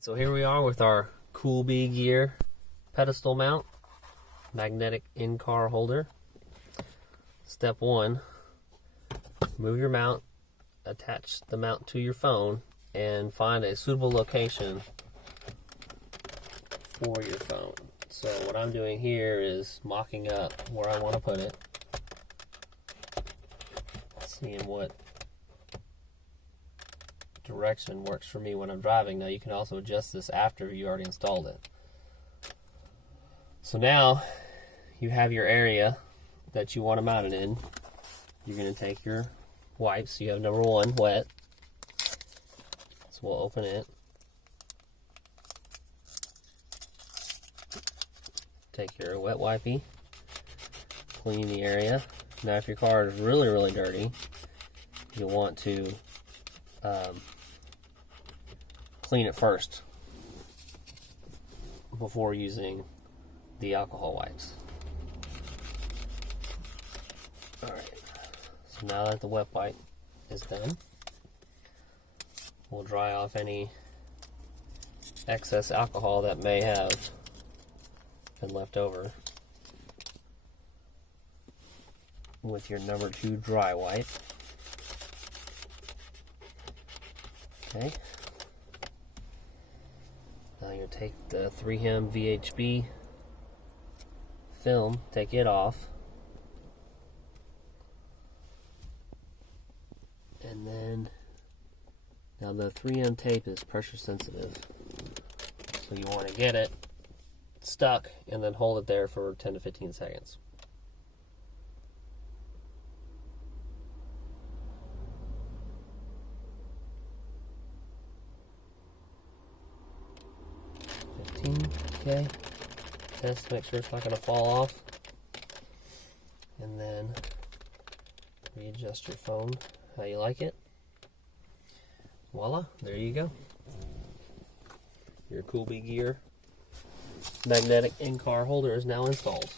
So here we are with our CoolBee gear pedestal mount, magnetic in-car holder. Step 1, move your mount, attach the mount to your phone, and find a suitable location for your phone. So what I'm doing here is mocking up where I want to put it, seeing what direction works for me when I'm driving. Now you can also adjust this after you already installed it. So now you have your area that you want to mount it in. You're going to take your wipes. You have number 1, wet. So we'll open it. Take your wet wipey, clean the area. Now if your car is really, really dirty, you'll want to clean it first before using the alcohol wipes. Alright, so now that the wet wipe is done, we'll dry off any excess alcohol that may have been left over with your number 2 dry wipe. Okay. Now you'll take the 3M VHB film, take it off, and then now the 3M tape is pressure sensitive, so you want to get it stuck and then hold it there for 10 to 15 seconds. Okay, test to make sure it's not going to fall off, and then readjust your phone how you like it. Voila, there you go. Your CoolBee gear magnetic in-car holder is now installed.